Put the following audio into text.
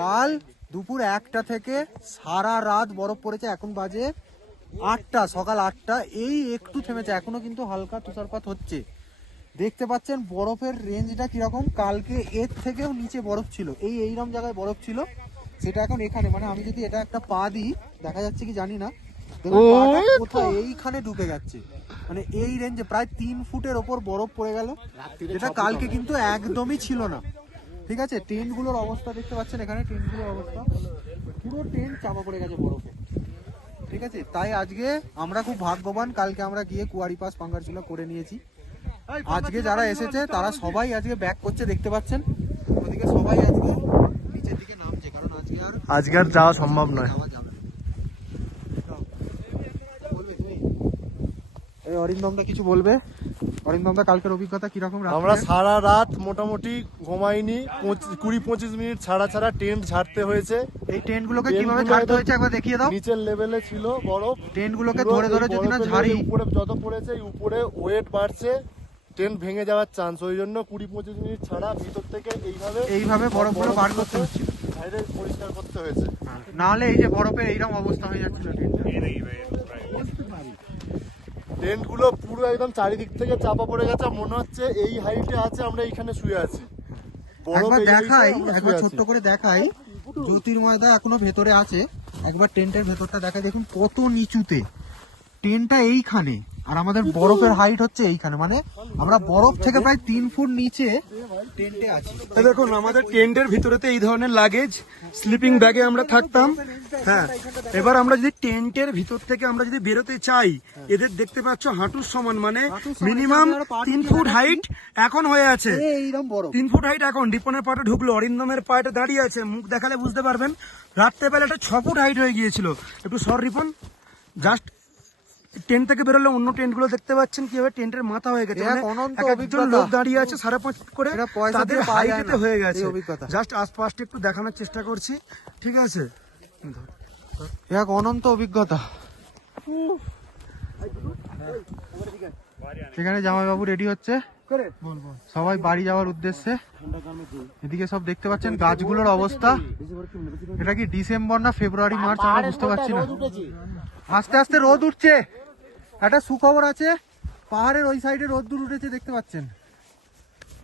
কাল দুপুর 1টা থেকে সারা রাত বরফ পড়েছে। এখন বাজে 8টা, সকাল 8টা। এই একটু থেমেছে, এখনো কিন্তু হালকা তুষারপাত হচ্ছে। দেখতে পাচ্ছেন বরফের রেঞ্জটা কিরকম। কালকে এর থেকেও নিচে বরফ ছিল, এইরকম জায়গায় বরফ ছিল, সেটা এখন এখানে। মানে আমি যদি এটা একটা পা দিই, দেখা যাচ্ছে কি জানি না, দেখুন পাটা কোথায় এইখানে ঢুকে যাচ্ছে। মানে এই রেঞ্জে প্রায় 3 ফুটের ওপর বরফ পড়ে গেল, যেটা কালকে কিন্তু একদমই ছিল না। ঠিক আছে, টেন্টগুলোর অবস্থা দেখতে পাচ্ছেন এখানে, টেন্টগুলোর অবস্থা পুরো টেন্ট চাপা পড়ে গেছে বরফে। ঠিক আছে, তাই আজকে আমরা খুব ভাগ্যবান, কালকে আমরা গিয়ে কুয়ারি পাস পাঙ্গারচুলা করে নিয়েছি। আজকে যারা এসেছে তারা সবাই আজকে ব্যাক করছে, দেখতে পাচ্ছেন ওদিকে সবাই আজকে নিচের দিকে নামছে, কারণ আজকে আর যাওয়া সম্ভব নয়। এই অরিন্দমদা কিছু বলবে। অরিন্দমদা কালকের অভিজ্ঞতা কিরকম? আমরা সারা রাত মোটামুটি ঘুমাইনি, 20-25 মিনিট ছাড়া ছাড়া টেন্ট ঝাড়তে হয়েছে। এই টেন্ট গুলোকে কিভাবে ঝাড়তে হয়েছে একবার দেখিয়ে দাও। নিচের লেভেলে ছিল বরফ, টেন্ট গুলোকে ধরে ধরে যদি না ঝাড়ি, উপরে যত পড়েছে উপরে ওয়েট বাড়ছে, টেন্ট ভেঙে যাওয়ার চান্স। ওই জন্য 20-25 মিনিট ছাড়া ভিতর থেকে এইভাবে বরফগুলো বার করতে হচ্ছে, বাইরে পরিষ্কার করতে হয়েছে। না হলে এই যে বরফের এইরকম অবস্থা হয়ে যাচ্ছিল টেন্ট গুলো পুরো একদম চারিদিক থেকে চাপা পড়ে গেছে। মনে হচ্ছে এই হাইটে আছে, আমরা এখানে শুয়ে আছি। একবার দেখাই, একবার ছোট্ট করে দেখাই। জ্যোতির্ময়দা এখনো ভেতরে আছে, একবার টেন্টের ভেতরটা দেখাই। দেখুন কত নিচুতে টেন্টটা এইখানে, আর আমাদের বরফের হাইট হচ্ছে এইখানে। মানে আমরা বরফ থেকে প্রায় 3 ফুট নিচে টেন্টে আছি। দেখুন আমাদের টেন্টের ভিতরেতে এই ধরনের লাগেজ, স্লিপিং ব্যাগে আমরা থাকতাম। হ্যাঁ, এবার আমরা যদি টেন্টের ভিতর থেকে আমরা যদি বেরোতে চাই, এদের দেখতে পাচ্ছ হাঁটুর সমান, মানে মিনিমাম 3 ফুট হাইট এখন হয়ে আছে। 3 ফুট হাইট এখন। রিপনের পাটা ঢুকলো, অরিন্দমের পাটা দাঁড়িয়ে আছে, মুখ দেখালে বুঝতে পারবেন। রাত্রেবেলা এটা 6 ফুট হাইট হয়ে গিয়েছিল। একটু সর রিপন, জাস্ট টেন্ট থেকে বেরোলে অন্য টেন্ট গুলো দেখতে পাচ্ছেন কিভাবে টেন্টের মাথা হয়ে গেছে। একজন লোক দাঁড়িয়ে আছে 5.5 ফুট করে, তাদের হাইটে হয়ে গেছে। জাস্ট আশপাশটা একটু দেখানোর চেষ্টা করছি, ঠিক আছে। এক অনন্ত অভিজ্ঞতা। সেখানে জামাইবাবু রেডি হচ্ছে, সবাই বাড়ি যাওয়ার উদ্দেশ্যে। এদিকে সব দেখতে পাচ্ছেন গাছগুলোর অবস্থা। এটা কি ডিসেম্বর না ফেব্রুয়ারি মার্চ আমরা বুঝতে পারছি না। আস্তে আস্তে রোদ উঠছে। একটা সুখবর আছে, পাহাড়ের ওই সাইডে রোদ্দুর উঠেছে, দেখতে পাচ্ছেন।